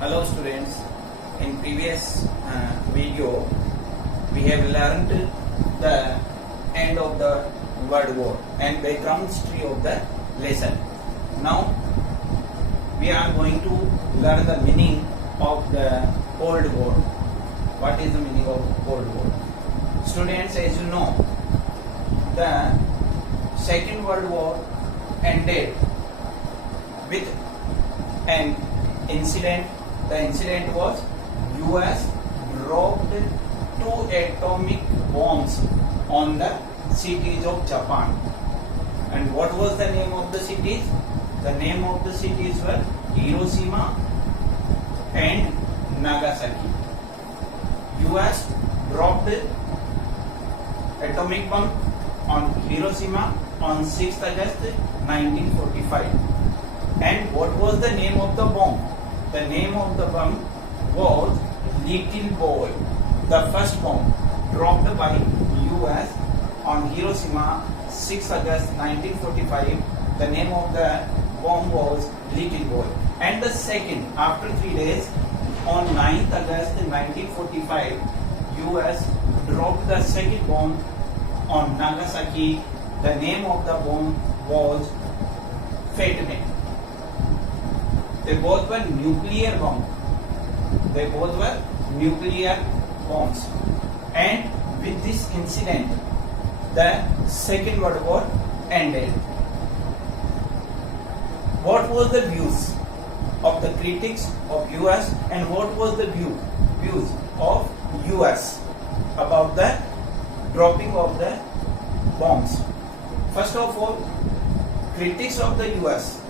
Hello students, in previous video we have learned the end of the World War and background history of the lesson. Now we are going to learn the meaning of the Cold War. What is the meaning of Cold War? Students, as you know, the Second World War ended with an incident. The incident was US dropped 2 atomic bombs on the cities of Japan. And what was the name of the cities? The name of the cities were Hiroshima and Nagasaki. US dropped atomic bomb on Hiroshima on 6th August 1945. And what was the name of the bomb? The name of the bomb was Little Boy. The first bomb dropped by US on Hiroshima 6th August 1945. The name of the bomb was Little Boy. And the second, after 3 days, on 9th August 1945, US dropped the second bomb on Nagasaki. The name of the bomb was Fate. They both were nuclear bombs. They both were nuclear bombs. And with this incident, the Second World War ended. What was the views of the critics of US and what was the views of US about the dropping of the bombs? First of all, critics of the US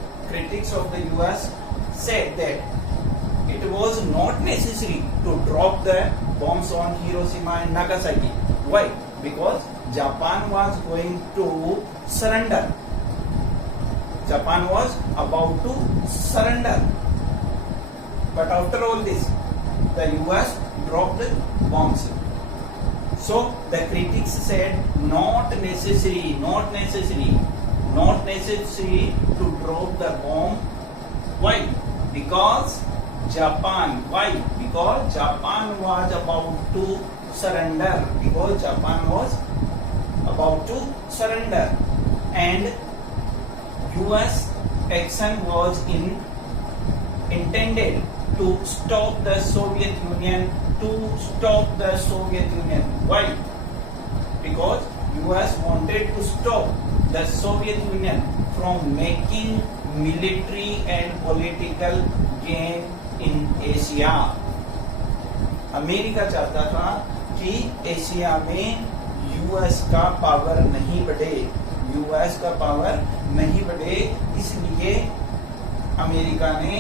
said that it was not necessary to drop the bombs on Hiroshima and Nagasaki. Why? Because Japan was going to surrender. Japan was about to surrender. But after all this, the US dropped the bombs. So the critics said not necessary to drop the bomb. Why? Because Japan. Why? Because Japan was about to surrender. And US action was intended to stop the Soviet Union. Why? Because US wanted to stop the Soviet Union from making military and political gain in Asia. America चाहता था कि Asia में US का power नहीं बढ़े, इसलिए America ने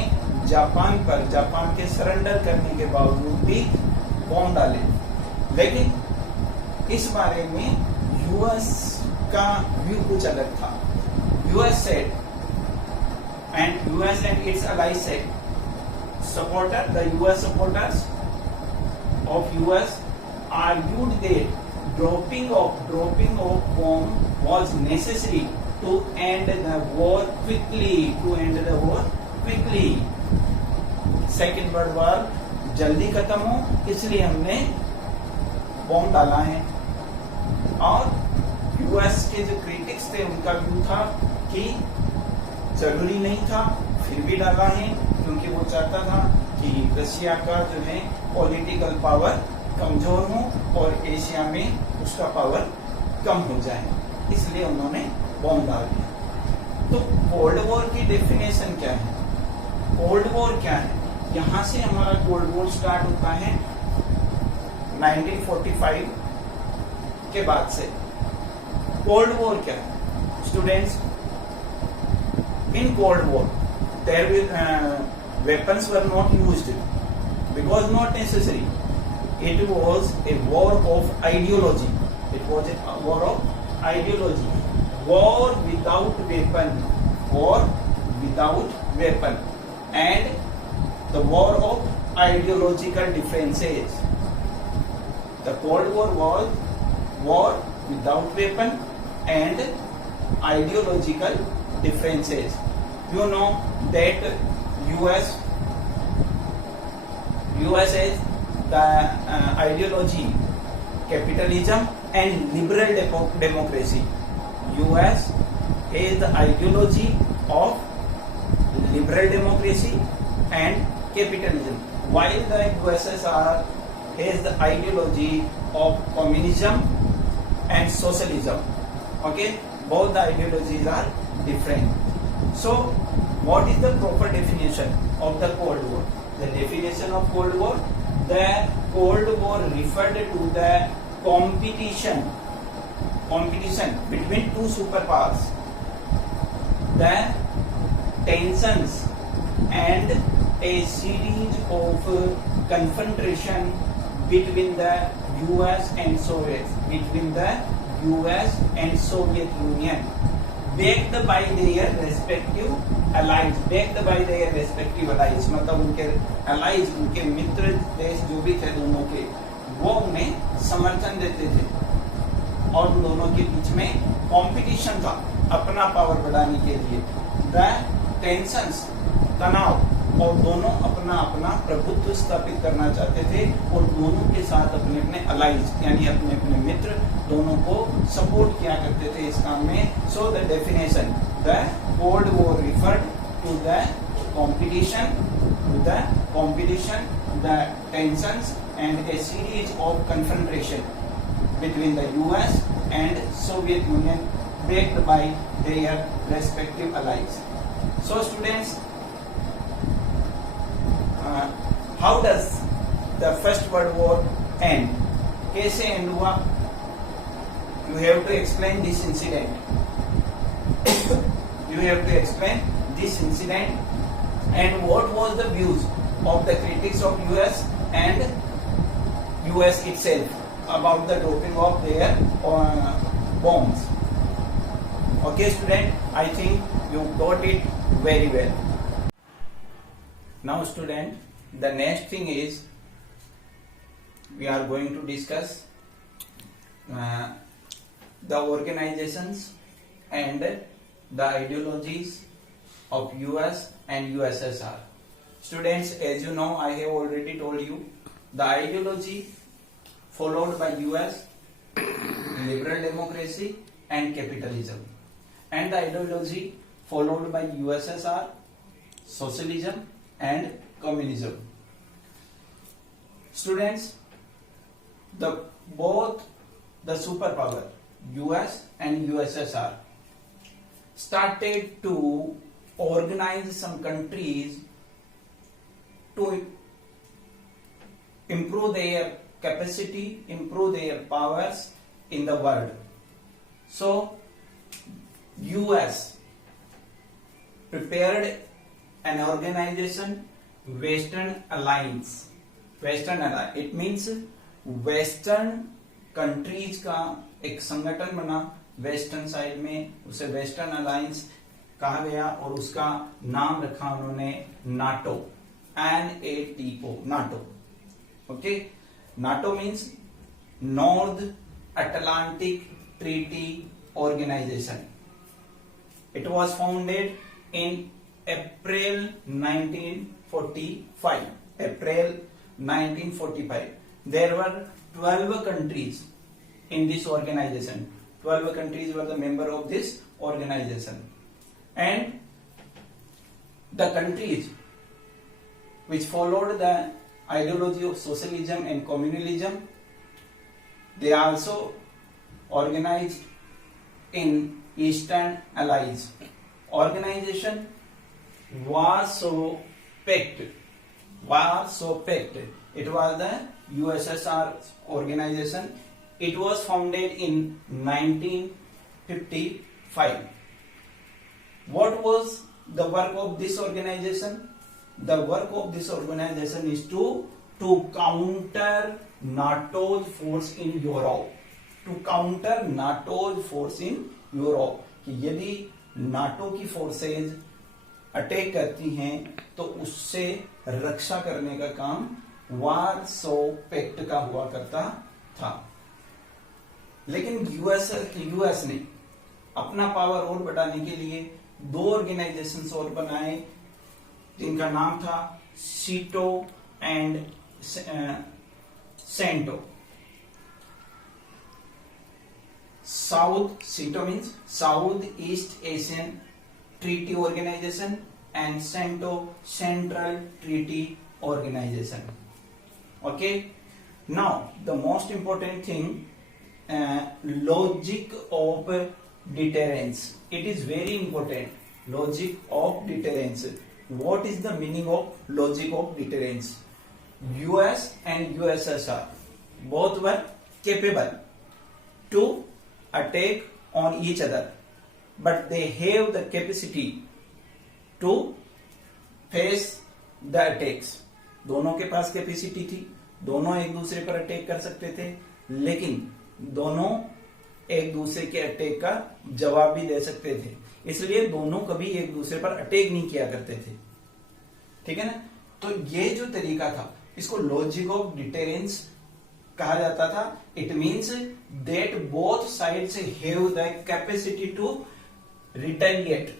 Japan के सरेंडर करने के बावजूद भी बॉम्ब डाले. लेकिन इस बारे में यूएस का व्यू कुछ अलग था. US said and US and its allies said, the US supporters of US argued that dropping of bomb was necessary to end the war quickly. Second World War जल्दी खत्म हो, इसलिए हमने बॉम्ब डाला है. और यूएस के जो क्रिटिक्स थे उनका व्यू था कि जरूरी नहीं था, फिर भी डाला है, क्योंकि वो चाहता था कि रशिया का जो है पॉलिटिकल पावर कमजोर हो और एशिया में उसका पावर कम हो जाए, इसलिए उन्होंने बॉम्ब डाल दिया. तो कोल्ड वॉर की डेफिनेशन क्या है? कोल्ड वॉर क्या है? यहाँ से हमारा कोल्ड वॉर स्टार्ट होता है 1945 के बाद से. कोल्ड वॉर क्या है students? In Cold War, weapons were not used because not necessary. It was a war of ideology. War without weapon, and the war of ideological differences. The Cold War was war without weapon and ideological differences. You know that US US has the ideology capitalism and liberal democracy. US has the ideology of liberal democracy and capitalism, while the USSR has the ideology of communism and socialism. Okay, both the ideologies are different. So what is the proper definition of the Cold War? The definition of Cold War: the Cold War referred to the competition between two superpowers, the tensions and a series of confrontation between the US and Soviet Union, backed by their respective allies. मतलब उनके allies, उनके मित्र देश जो भी थे दोनों के, वो उन्हें समर्थन देते थे और उन दोनों के बीच में कंपटीशन था अपना पावर बढ़ाने के लिए। द टेंशंस, तनाव, और दोनों अपना अपना प्रभुत्व स्थापित करना चाहते थे और दोनों के साथ अपने अपने अलाइज यानी अपने अपने मित्र दोनों को सपोर्ट किया करते थे इस काम में। So the definition: the cold war referred to the competition, the tensions and a series of confrontation between the US and Soviet Union, backed by their respective allies. So students, how does the First World War end? कैसे end हुआ? You have to explain this incident. You have to explain this incident and what was the views of the critics of US and US itself about the dropping of their bombs. Okay student, I think you got it very well. Now student, the next thing is we are going to discuss the organizations and the ideologies of US and USSR. Students, as you know, I have already told you the ideology followed by US, liberal democracy and capitalism, and the ideology followed by USSR, socialism and communism. Students, both the superpower US and USSR started to organize some countries to improve their capacity, improve their powers in the world. So US prepared an organization, Western Alliance. It means Western countries का एक संगठन बना western side में, उसे western alliance कहा गया और उसका नाम रखा उन्होंने NATO, NATO, NATO. Okay, NATO means North Atlantic Treaty Organization. It was founded in April 1945. There were 12 countries in this organization. 12 countries were the member of this organization. And the countries which followed the ideology of socialism and communism, they also organized in Eastern Allies. Organization Warsaw Pact. It was the USSR organization. It was founded in 1955. What was the work of this organization? The work of this organization is to counter NATO's force in Europe. To counter NATO's force in Europe. कि यदि NATO की forces attack करती हैं तो उससे रक्षा करने का काम वारसो पैक्ट का हुआ करता था. लेकिन यूएस ने अपना पावर और बढ़ाने के लिए दो ऑर्गेनाइजेशंस और बनाए जिनका नाम था सीटो and CENTO. CENTO means Southeast Asian Treaty Organization and CENTO Central Treaty Organization. Okay, now the most important thing, logic of deterrence. It is very important. Logic of deterrence. What is the meaning of logic of deterrence? US and USSR both were capable to attack on each other, but they have the capacity to face the attacks. दोनों के पास capacity थी, दोनों एक दूसरे पर attack कर सकते थे, लेकिन दोनों एक दूसरे के अटैक का जवाब भी दे सकते थे, इसलिए दोनों कभी एक दूसरे पर अटैक नहीं किया करते थे। ठीक है ना? तो ये जो तरीका था इसको लॉजिक ऑफ डिटेरेंस कहा जाता था। It means that both sides have the capacity to retaliate.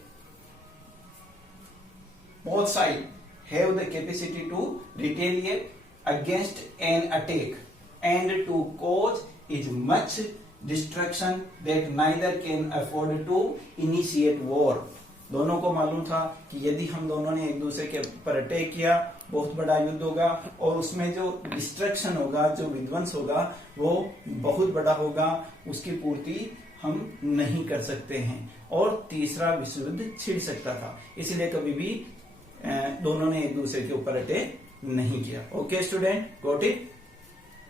Both side have the capacity to retaliate against an attack and to cause is much destruction that neither can afford to initiate war. दोनों को मालूम था कि यदि हम दोनों ने एक दूसरे के ऊपर अटैक किया बहुत बड़ा युद्ध होगा और उसमें जो डिस्ट्रक्शन होगा, जो विध्वंस होगा वो बहुत बड़ा होगा, उसकी पूर्ति हम नहीं कर सकते हैं और तीसरा विश्व युद्ध छिड़ सकता था। इसलिए कभी भी दोनों ने एक दूसरे के ऊपर अटैक नहीं किया। Okay student, got it?